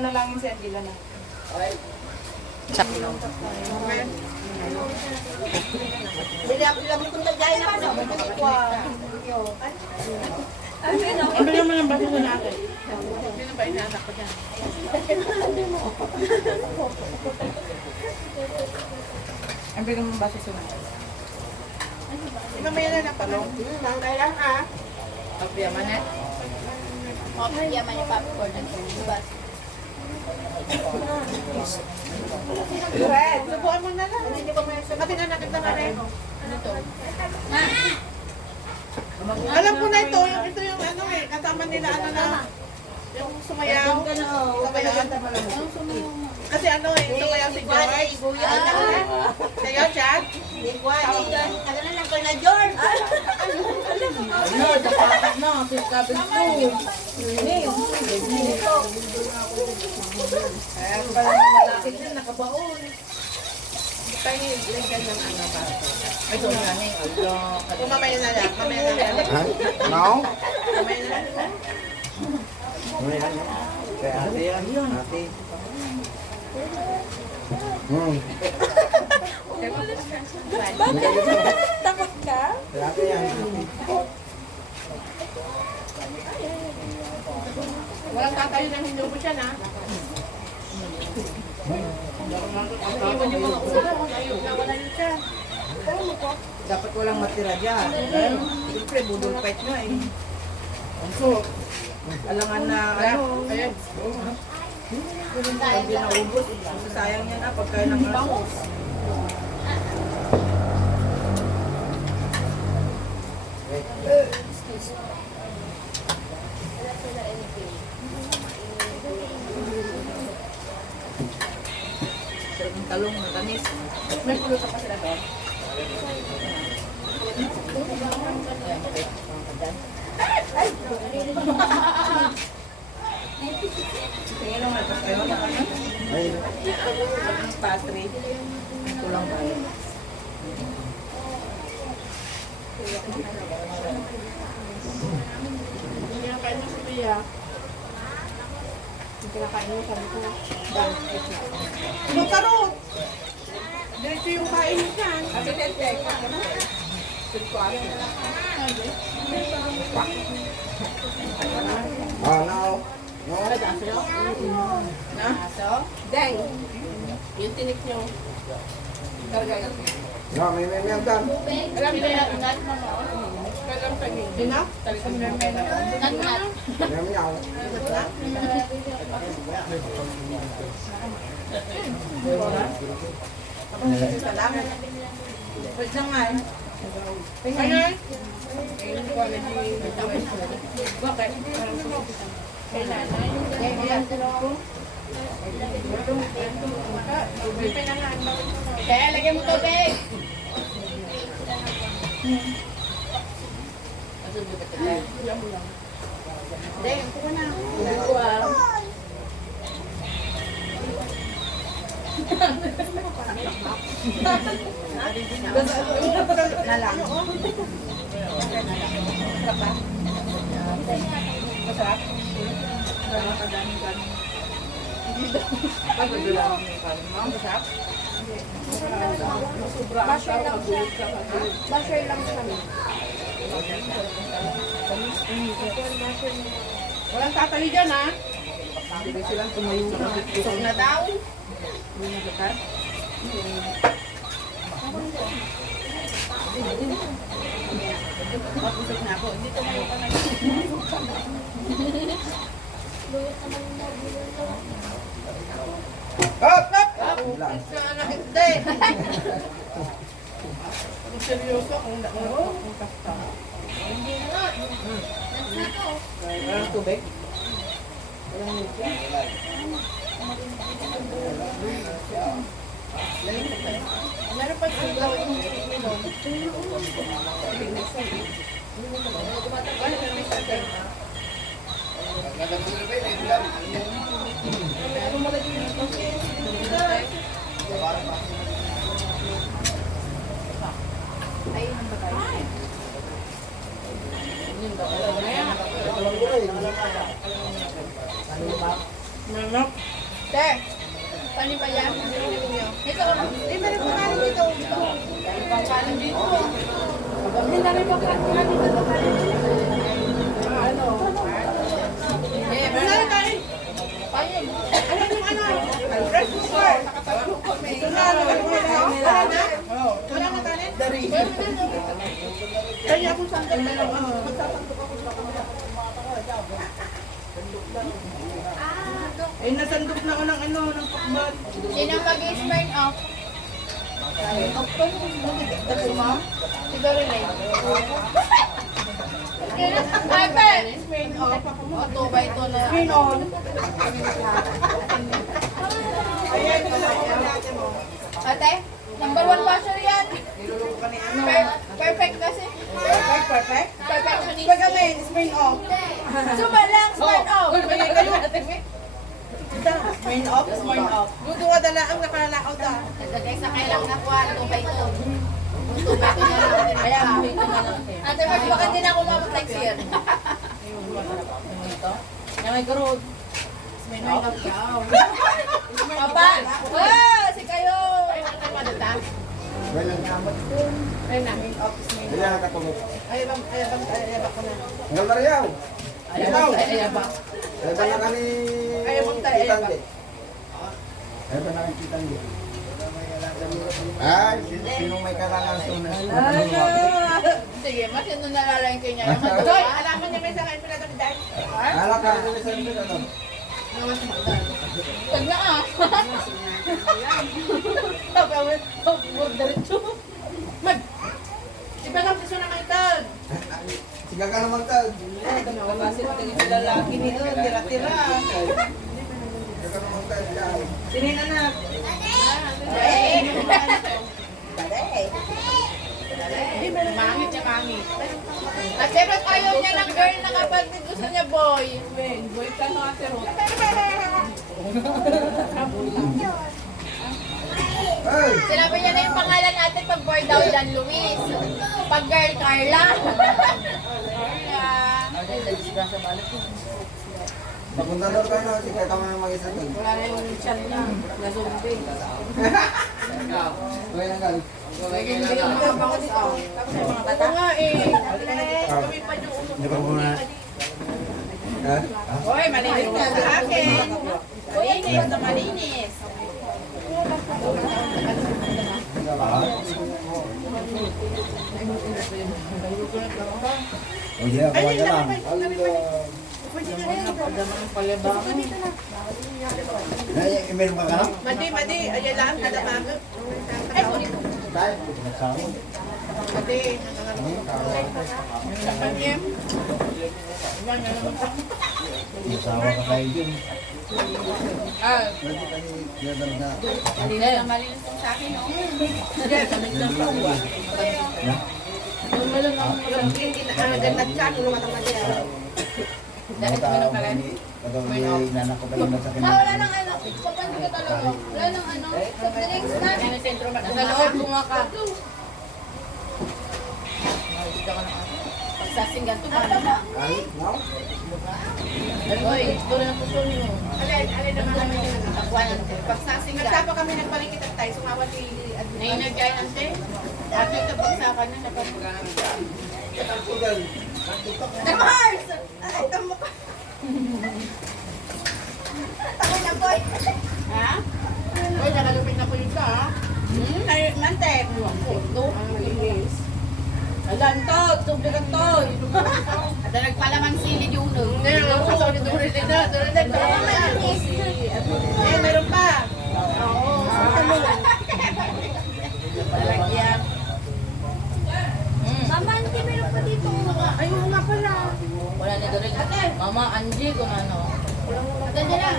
na lang yung si Angela na. Chak. Ang bilang mo ng baso sa natin. Hindi na ba inaanak ko dyan? Ang bilang mo ng baso sa natin. Mamaya na na palong. Kailan ha? Pagpiyaman na. Pagpiyaman yung popcorn ng bus. Red, subukan mo na lang. Hindi pa may sabatin na nakita na rin. Ano to? Alam ko na ito yung ano eh, kasama nila ano na, yung sumayaw. Sumayaw. Kasi ano eh, sumayaw si George. Sayaw, Chad? Ano lang ko na George? Ayun, dapat na, sinasabi ko. Eh, pala ng malaki dyan, nakabaon. Tayo ilagyan ng ano ba ito? Ay, ito na nga yung mamaya na lang, mamaya na lang. No? Mamaya na lang. Kaya ate yan. Ate. Takot ka? Kaya ate yan. Walang tatayo ng hindi mo siya na. Iwan yung mga ulo, ayaw na wala yun siya. Dapat walang matira dyan. Siyempre, budol fight nyo eh. Alangan na ano. Ayan. Pag di naubos, sayang yan pagkain ng aso. Sarap ng talong, ng tamis. May pulutan pa sila doon. Tingin lang natas kayo na ano? Ay, Pastry. Tulang bayo. Hindi niya kain mo si Pia. Hindi kinakain mo, sabi ko. Ano karot? Diretso yung kain niya. Ate Tetek. no. No? Na? Deng. Yung tinik niyo. Karga yun. No, may milk dyan. Alam niyo yan. Kalang tagi. Dina? Talagang mermena. May meow. Salamat. Pwede na nga eh. Ano? Bakit? Kay nanay. Ayan, kaya lagyan mo tubig. Deng, kuha na. Na lang. Masarap. Pagdudula mo yung kanin mo. Masarap. Basher lang siya. Basher lang siya. Walang tatali dyan, ha? Hindi silang tumayo na. Busog na daw. Busog na ako. Hindi tumayo ka na. Hop! Hop! Isa na hindi. Kung seryoso, kung kasta. Walang tubig. Meron pa yung gawin yung inom. Ano may sakit? Ano mo lagi yung ay, ang bagay. Yun daw. Ano Manok. Te, paano ba yan? Ito, Eh, meron pa kanin dito. pang kanin dito. Hindi na rin baka kanin dito kanin. Ano? Eh, Meron kanin. Paano? Ano yung ano? Fresh cooker. Ito na, ano ba yung wala na? Wala na kanin? Dari. Kaya ako sandal na lang. Magsasantok ako sa kamera. Eh, nasandok na ako ng ano, ng pakbat. Sino mag-smile off? Dati ma? Siguro rin. Ate! Screen off. O, 2 by 2 na. Screen on. Ayan, ito na ako natin mo. Ate, number 1 basher yan. Niluloko ka ni ano. Perfect kasi. Perfect, perfect. Perfectionist. Pag kami, screen off. Suma lang, smile off. Screen off, screen off. Luto ka dala ang nakalakaw da. Nagkakay sa kailang nakuha, 2 by 2. 2 by 2 na lang. Kaya, buhay ko na lang. Ate, mas baka din ako mamot next year. Yung may garod. Smile off. Papa! Ah, si kayo! Well, Ayun na. kaya nakatulog. Ayabang ko na. Hanggang Mariaw. Ayabang. Ay, ba na kami Ayabang tayo, ayabang. kitang di? Ay, ba na kami kitang di? Ay, sino may kailangan sunas? Sige, mas yun nung nalalain kayo niya. Doy, alaman niya may sakay pinatagdan. Ala ka, ano sa inyo ano? Pag na ah. Mag! Iba lang siya na may tag. Siga ka naman tag. Kasi pagkagin sila lalaki ni Earl, tira-tira. Siga ka naman tag. Yan. Sinin anak. Mangit niya, mangit. Ate, ba't ayaw niya ng girl na kapag gusto niya boy? Boy ka no, Ate Ruth. Ay! Sinabi niya na yung pangalan natin pag boy daw Dan Luis. Pag girl, Carla. Carla. Papunta daw kayo na, sige ka man mag-isa tag. Wala na yung chan na. Na-zombie. Okay na gal. Hindi ka makabangon dito. Tapos yung mga bata. Oo nga eh. Kami pa yung Hindi ko muna. Ha? Hoy, malinis na sa akin. Malinis na malinis. O yeah, kuha ka lang. Ay, meron ka ka lang? Madi, ayan lang, kadamago. Ay, ulit. Dahil, nagsama. Madi, Nasawa ka kayo dun. Ah, Pwede kayo yadal na. Malinis na malinis yung sa akin. Oh. Na? Ganda siya, tulungan ang madi. Dahil meron ka lang? Pagawin nanak ko kayo sa Ah, kanya. wala nang ano. Papansin ko talaga. Wala nang ano. Sa drinks na. Yan ang sentro. Sa loob, bunga ka. Pagsasinggan to ba? Ay, no? Oy, doon na puso niyo. Alin naman kami yung Takwa ng pagsasinggan. Nagsapa kami nagpalikit tayo, sumawat ni Nainagay ng te. Ate ito pagsakan na napagsakan. Mars! Ay, tamo ka. Tamo na boy. Ha? Oy, nakalupit na po yun ka, ha? Mantek. Ito, ang malinis. alam to, tubigan to. Ada nagpalamang sili yung Ngayon, ang kasaw ni Dory din na. Dory din na. Eh, meron pa. Oo. Palagyan. Mama, hindi meron pa dito. Ayun nga pala. Wala na doon. Mama, Angie, kung ano. Ate nila.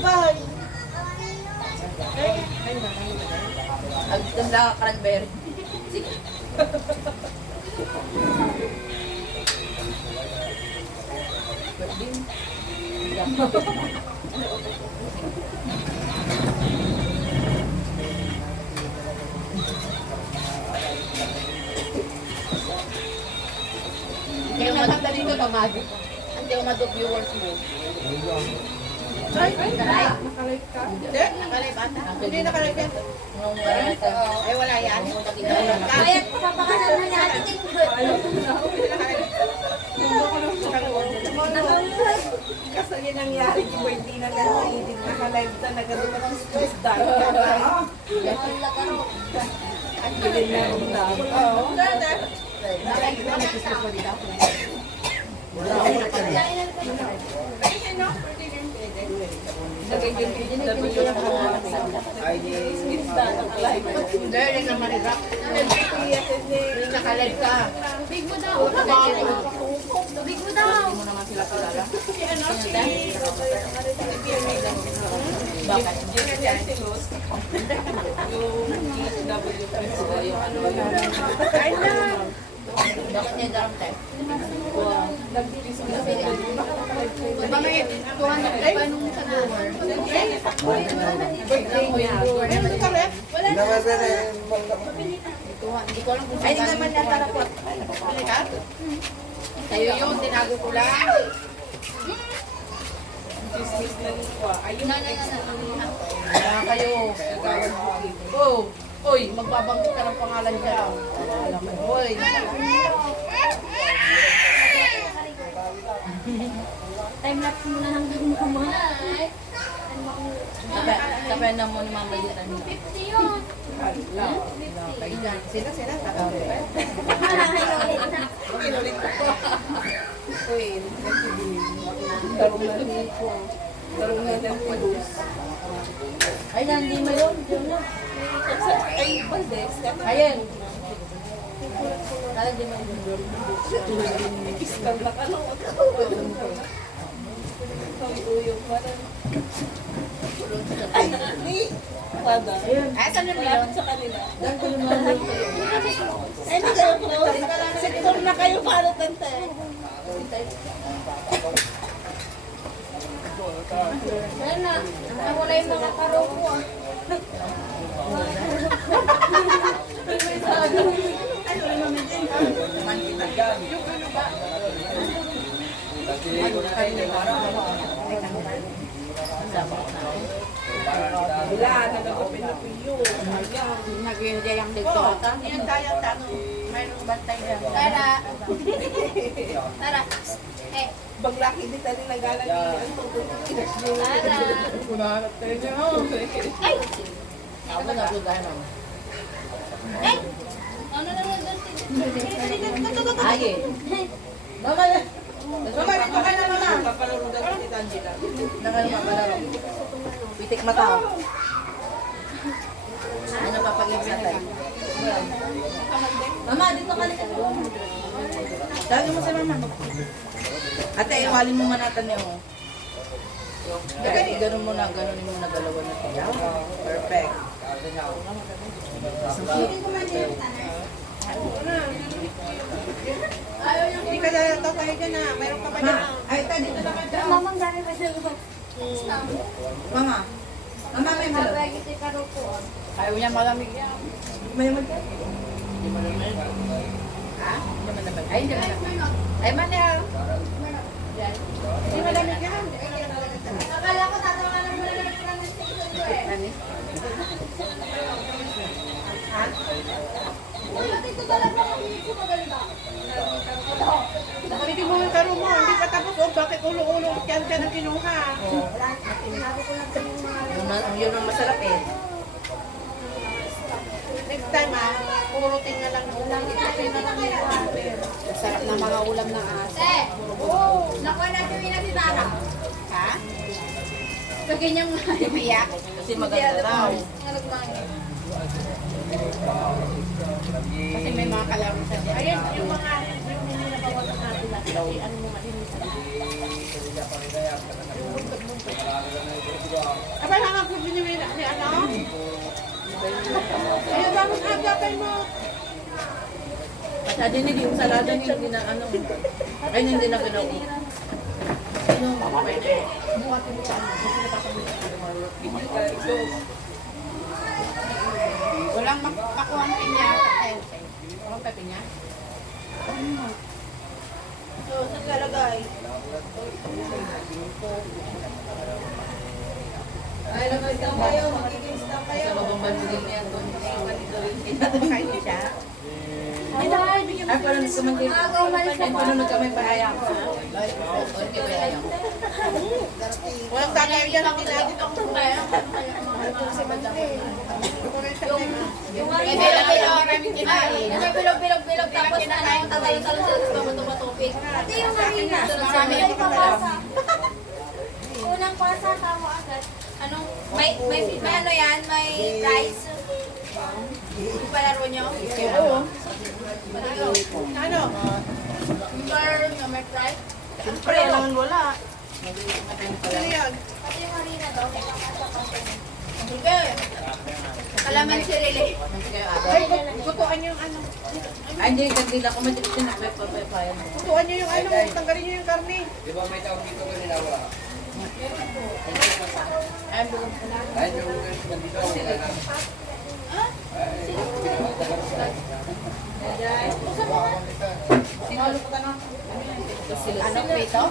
Bye. Ang ganda ka cranberry. Sige. Kaya maganda dito, Tamado. hindi umadog viewers mo. Ay, Nakalive ka? Hindi. Nakalive ata. Hindi nakalive yan. Nung ay wala yan. Kaya papakanan mo niya ating Kasi yun nangyari, di ba hindi na nag-edit, naka-live na, nag-stress dahil ang bilin na rin na. Oo. Hindi, rin na marirap. Nakalive ka. Big mo daw. Big mo daw. Bakit niya daram tayo? Diba may 200 pa nung sa door? Meron ka rep? Hindi ko alam kung Ay, saan hindi naman natarapot. Sa'yo yun, tinago ko lang. Na. Kaya kayo. Oh, oy, magbabanggit ka ng pangalan niya. Oy. Time-lapse muna hanggang mama. Tapay na mo ni Mama Yutan. 50 yun. Sila. Ay, hindi mo yun. Ay, Valdes. Ayan. Kala di mo yun. Iskal na ka lang. Ay, ni. Pada. Ay, saan yung yun? Sa kanila. Ay, hindi kayo close. Sektor na kayo para tante. Ayan na. Nawala yung mga karo ko. Wala, nag-open na po yun. Nag-enjoy ang dito. Yan kaya tanong. Mayroong bantay yan. Tara. Tara. Eh, Baglaki din tali naglalagay. tara. Ay! Ako na po dahil naman. Ay! Ano na lang doon? Aye. Mama yan. Mama, dito ka na mama. Papalaro daw si Angela. Nangal mapalaro. Pitik mata ko. Ano papag-ibig tayo? Mama, dito ka na. Lagi mo sa mama. Ate, iwalin mo manatan niyo. Dahil ganun mo na, ganunin mo na dalawa na tayo. Perfect. Hindi ka dahil ito tayo dyan na. Mayroon ka pa dyan. Ay, tayo dito na ka dyan. Mamang dami pa siya. Mama. Mama, may malo. Mabagay si karo ko. Ayaw niya malamig yan. May naman ka? Hindi mo naman. Ha? Hindi mo naman. Ay, hindi mo naman. Ay, manyaw. Hindi malamig yan. Akala ko tatawanan mo na lang ng station ko eh. Ano? Ha? Pati ko talaga ang hindi ko maganda. Hindi mo yung karo mo. Hindi pa tapos. Oh, bakit ulo-ulo? Yan ka nang kinuha. Sinabi ko lang sa yung mga Yun ang masarap eh. Next time ah, puro tinga lang mo. Tinga lang yung water. Masarap na mga ulam ng aso. nakuha natin yung si Tara. Ha? Sa ganyang Ipiyak. Kasi maganda daw. Kasi may mga kalaro sa dyan. Ayun, yung mga hindi na bawasan natin natin. Ano mo malinis. Abay, hanggang kung biniwila ni ano? Ayun, bakit agapay mo? At din hindi yung salada hindi na ano. Ay, hindi na ginawa. Ano, pwede. Walang makuha ang pinya. Walang pinya. So, saan lalagay? Ay, nag-stamp kayo. Magiging stamp kayo. Sa babang balbugin niya doon. Kinatakain niyo siya. Ay, dahil. Ay, parang sumanggit. Aga, umalis na Ay, po. paano nagkamay pahayang ko? Okay, pahayang. Walang tagay dyan. Hindi natin ako. Yung Hindi lang ito maraming kinain. Yung bilog, tapos tatalo-talo sa matupig. Ate, yung harina. Marami Yung yung papasa. Unang pasa, tama agad. Anong, may ano yan? May rice? Yung palaro nyo? Oo. Ano? Yung palaro nyo, may rice? Siyempre, naman wala. Ano yan? Pati yung harina daw, may papasa pa. Sige. Kalamansi rile. Ay, kutuan yung ano. Ay, hindi, kandila ko madalit na pahayang. Kutuan nyo yung ano. Tanggalin nyo yung karne. Di ba may tawag dito kanina wala? Ay, buong Ay, yung nandito wala na. Sinalo ko ka na. Ano, prito?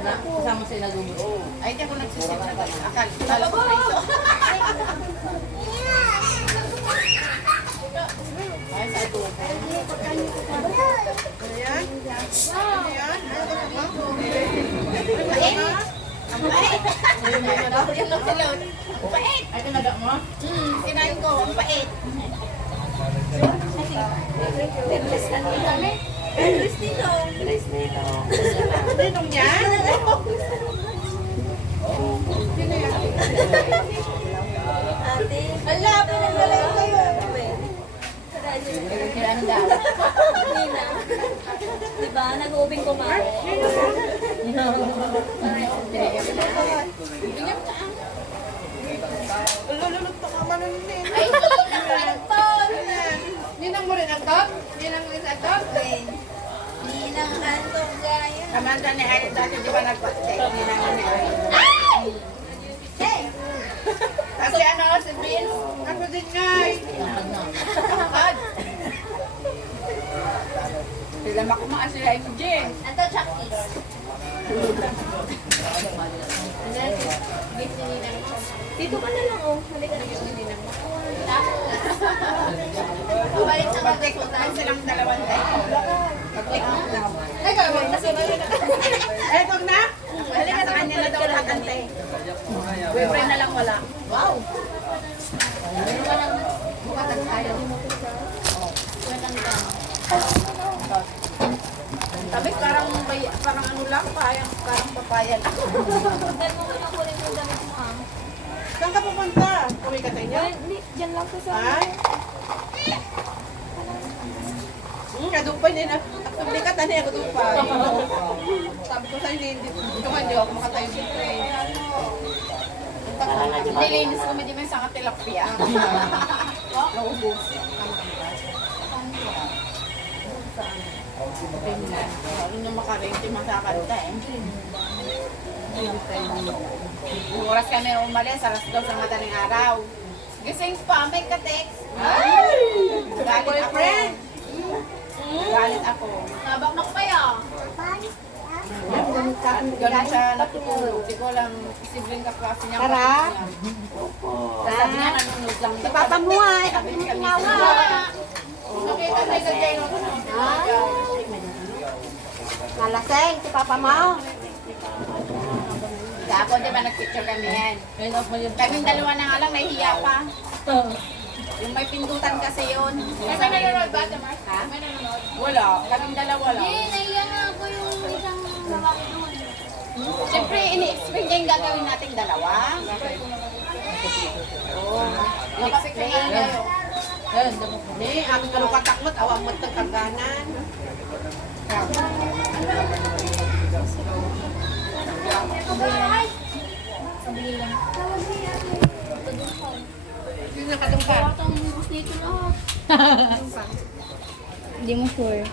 Na, kasama sila gumo. Ay, di ako nagsisip na ba? Akal, sinalo ko prito. Ay, sa adobo. Ano yan? Ano yan? Ano ba? Ang pait. Yan lang sila. Ang pait. Ay, tinaga mo? Kinain ko, ang pait. Ninong yan? Ate. Ala, pinaglalay kayo. Kailan daw? Nina. Diba? Nag-uubing kumain. Lululog pa ka manunin. Ay, Nina, Anton. Ninang mo rin ang top? Ninang mo rin ang top? Nina, Anton, gaya. Kamanda ni Harit dati, di ba nagpatay? Hindi na nga ni Harit. Hey! Kasi ano, si Vince? Ako din nga eh. Tangkad. Sila makumaan sila MJ. Anton, Chuckies. Dito ka na lang, oh. Halika na. Balik na mag-take mo tayo. Silang dalawang tayo. Ay, gawin na sila yun. Eh, wag na? Halika sa kanya na daw nakantay. Boyfriend na lang wala. Wow! Bukatan tayo. Sabi parang ano lang, parang papayan. Dahil mo kaya kunin yung damit mo, ah. Saan ka pupunta? Uwi ka sa inyo? Diyan lang ko sa... Ay? Kadupay din. Aktublikat na niya kadupay. Sabi ko sa'yo, hindi ako makatayo dito eh. Nilinis ko medyo may sanga tilapia. Naubos. Ano na makarente masakanta eh. Yung oras kami umalis, alas 2 sa madaling araw. Gising pa, may ka-text. Galit Boyfriend. ako. Galit ako. Nabak na ko kaya. Ganun siya natutulog. Hindi ko alam, sibling kaklase niya. Tara. Sabi niya, nanonood lang. Si Papa mo ay. Sabi niya, Nawa. nakita tayo sa Jero. Malaseng, si Papa mo. Ako, di ba nagpicture kami yan? Kaming dalawa na nga lang, nahihiya pa. Yung may pindutan kasi yun. May nanonood ba, Tamar? Ha? May nanonood? Wala, kaming dalawa lang. Naiya na ako yung isang lalaki doon. Siyempre, ini-explain niya yung gagawin nating dalawa. Oo. In-explain. Ni, aming kalukatakmot, awamot ng kaganan. Hindi nakadungkan. Ang bus nito lahat. Hindi mo sure.